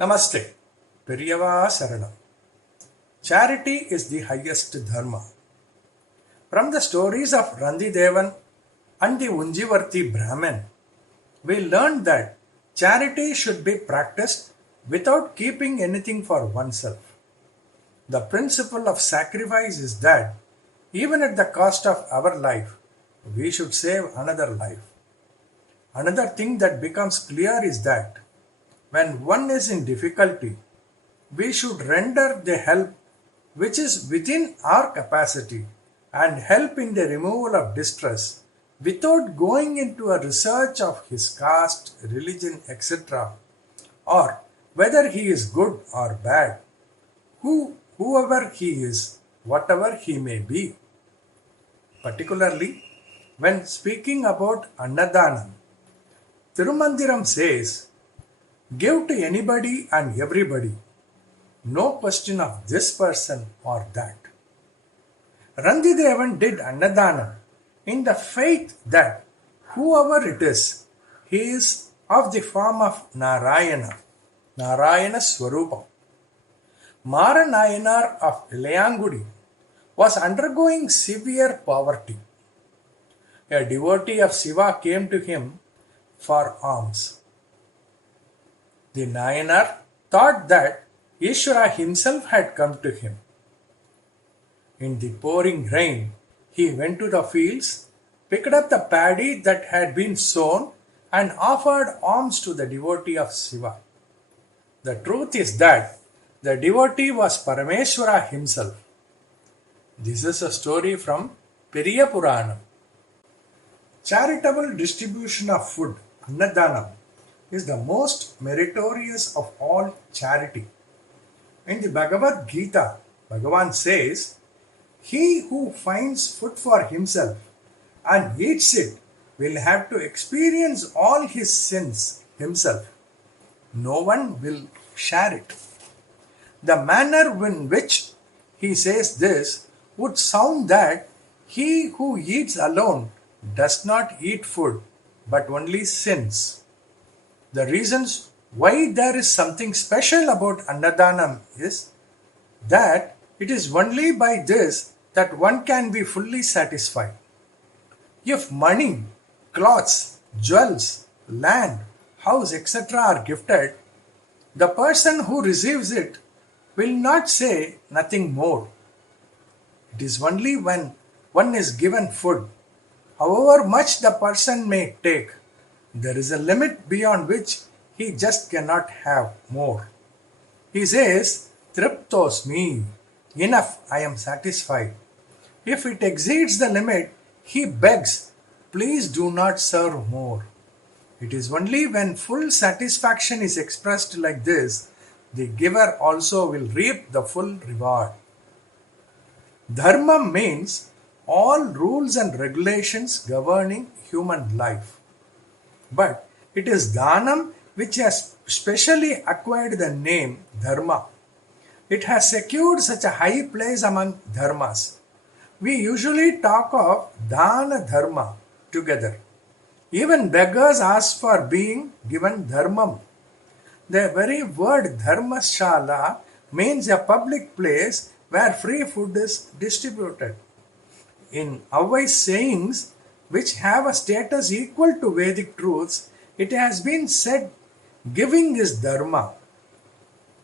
Namaste. Periyava Saranam. Charity is the highest dharma. From the stories of Randidevan and the Unjivarti Brahmin, we learned that charity should be practiced without keeping anything for oneself. The principle of sacrifice is that even at the cost of our life, we should save another life. Another thing that becomes clear is that when one is in difficulty, we should render the help which is within our capacity and help in the removal of distress without going into a research of his caste, religion, etc., or whether he is good or bad, whoever he is, whatever he may be. Particularly when speaking about Annadanam, Tirumandiram says, give to anybody and everybody, no question of this person or that. Randidevan did Annadana in the faith that whoever it is, he is of the form of Narayana, Narayana Swarupam. Mara Nayanar of Ilayangudi was undergoing severe poverty. A devotee of Shiva came to him for alms. The Nayanar thought that Ishvara himself had come to him. In the pouring rain, he went to the fields, picked up the paddy that had been sown, and offered alms to the devotee of Shiva. The truth is that the devotee was Parameshwara himself. This is a story from Periya Puranam. Charitable distribution of food, Annadanam, is the most meritorious of all charity. In the Bhagavad Gita, Bhagavan says, he who finds food for himself and eats it will have to experience all his sins himself. No one will share it. The manner in which he says this would sound that he who eats alone does not eat food but only sins. The reasons why there is something special about Annadanam is that it is only by this that one can be fully satisfied. If money, clothes, jewels, land, house, etc. are gifted, the person who receives it will not say nothing more. It is only when one is given food, however much the person may take, there is a limit beyond which he just cannot have more. He says, Triptosmi, enough, I am satisfied. If it exceeds the limit, he begs, please do not serve more. It is only when full satisfaction is expressed like this, the giver also will reap the full reward. Dharma means all rules and regulations governing human life. But it is Dhanam which has specially acquired the name Dharma. It has secured such a high place among dharmas. We usually talk of Dana Dharma together. Even beggars ask for being given Dharmam. The very word Dharmashala means a public place where free food is distributed. In Avvai's sayings, which have a status equal to Vedic truths, it has been said giving is dharma.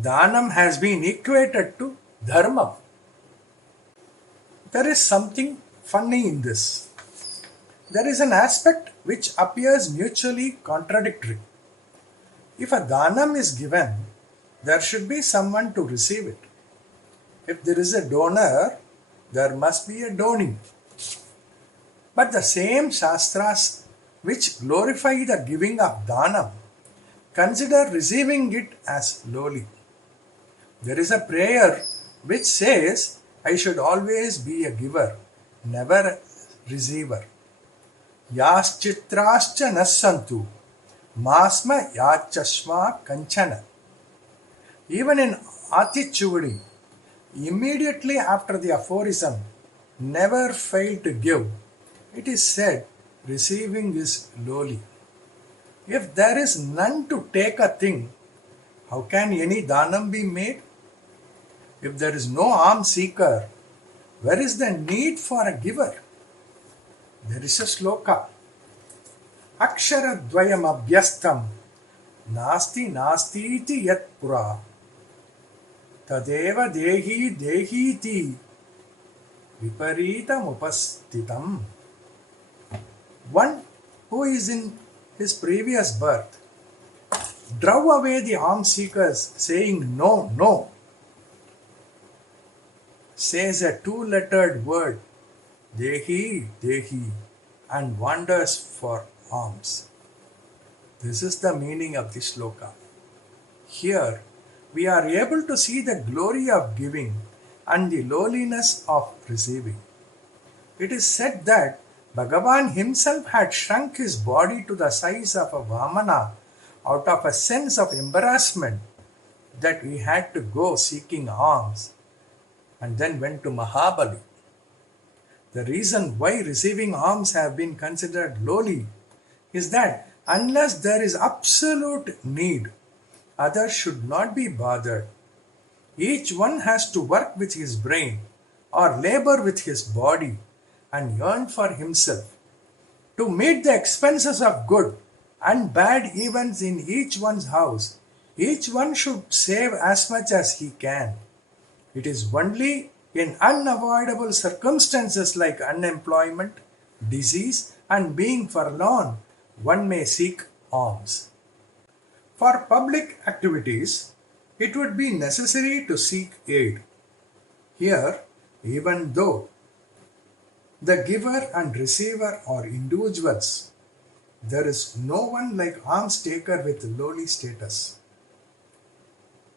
Dhanam has been equated to dharma. There is something funny in this. There is an aspect which appears mutually contradictory. If a dhanam is given, there should be someone to receive it. If there is a donor, there must be a donee. But the same Shastras which glorify the giving of Dhanam consider receiving it as lowly. There is a prayer which says, I should always be a giver, never a receiver. Yaschitrascha nassantu, masma yachashma kanchana. Even in Atichuvadi, immediately after the aphorism, never fail to give, it is said, receiving is lowly. If there is none to take a thing, How can any dhanam be made? If there is no alms seeker, where is the need for a giver? There is a sloka. Aksharadvayam abhyastam nasti nasti iti yat pura tadeva dehi dehi iti viparitam upastitam. One who is in his previous birth drove away the alms seekers, saying no, no, says a two-lettered word, Dehi, Dehi, and wanders for alms. This is the meaning of this sloka. Here, we are able to see the glory of giving and the lowliness of receiving. It is said that Bhagavan himself had shrunk his body to the size of a Vamana out of a sense of embarrassment that he had to go seeking alms, and then went to Mahabali. The reason why receiving alms have been considered lowly is that unless there is absolute need, others should not be bothered. Each one has to work with his brain or labor with his body and earn for himself. To meet the expenses of good and bad events in each one's house, each one should save as much as he can. It is only in unavoidable circumstances like unemployment, disease, and being forlorn one may seek alms. For public activities, it would be necessary to seek aid. Here, even though the giver and receiver are individuals, there is no one like alms taker with lowly status.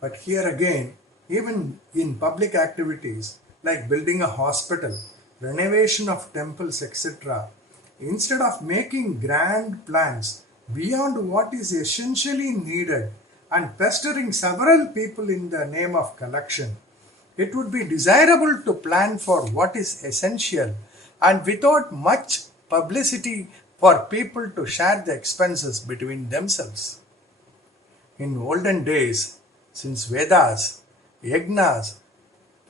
But here again, even in public activities like building a hospital, renovation of temples, etc., instead of making grand plans beyond what is essentially needed and pestering several people in the name of collection, it would be desirable to plan for what is essential and without much publicity for people to share the expenses between themselves. In olden days, since Vedas, yagnas,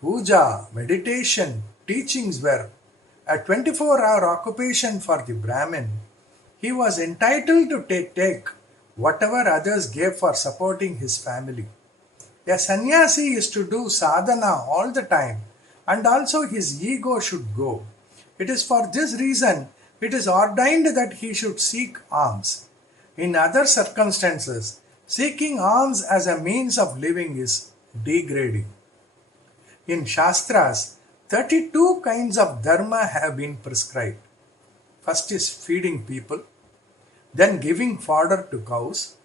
puja, meditation, teachings were a 24-hour occupation for the Brahmin, he was entitled to take whatever others gave for supporting his family. A sannyasi is to do sadhana all the time, and also his ego should go. It is for this reason it is ordained that he should seek alms. In other circumstances, seeking alms as a means of living is degrading. In Shastras, 32 kinds of dharma have been prescribed. First is feeding people, then giving fodder to cows.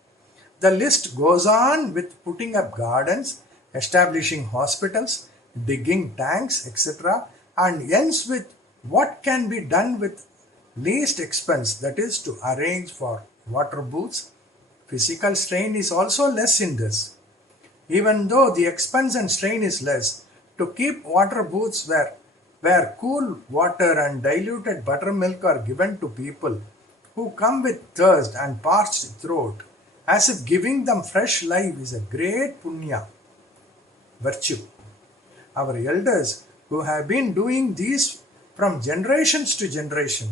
The list goes on with putting up gardens, establishing hospitals, digging tanks, etc., and ends with what can be done with least expense, that is, to arrange for water booths. Physical strain is also less in this. Even though the expense and strain is less, to keep water booths where cool water and diluted buttermilk are given to people who come with thirst and parched throat, as if giving them fresh life is a great punya, virtue. Our elders who have been doing these from generations to generation,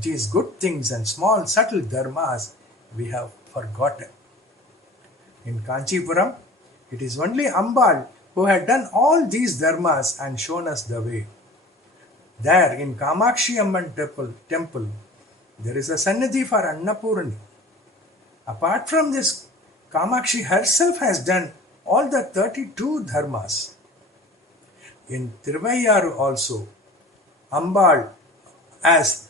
these good things and small subtle dharmas, we have forgotten. In Kanchipuram, it is only Ambal who had done all these dharmas and shown us the way. There in Kamakshi Amman temple, there is a Sannidhi for Annapurni. Apart from this, Kamakshi herself has done all the 32 dharmas. In Tiruvayyaru also, Ambal as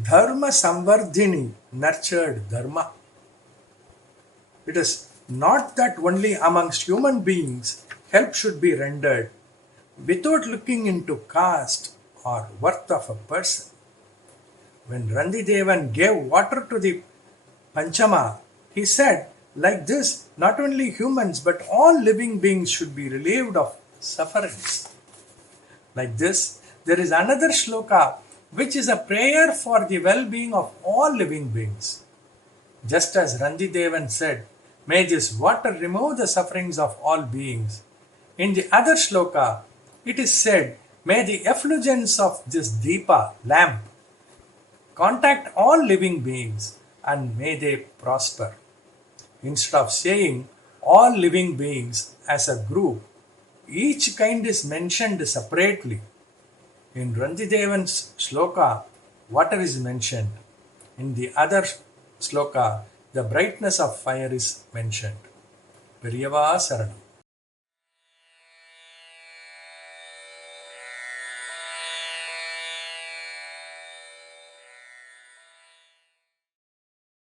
Dharma Samvardhini nurtured Dharma. It is not that only amongst human beings help should be rendered without looking into caste or worth of a person. When Randidevan gave water to the Panchama, he said, like this, not only humans but all living beings should be relieved of sufferings. Like this, there is another shloka which is a prayer for the well-being of all living beings. Just as Randidevan said, May this water remove the sufferings of all beings. In the other shloka, it is said, may the effulgence of this Deepa lamp contact all living beings and may they prosper. Instead of saying all living beings as a group, each kind is mentioned separately. In Ranjidevan's shloka, water is mentioned. In the other shloka, the brightness of fire is mentioned. Periyava Saranam.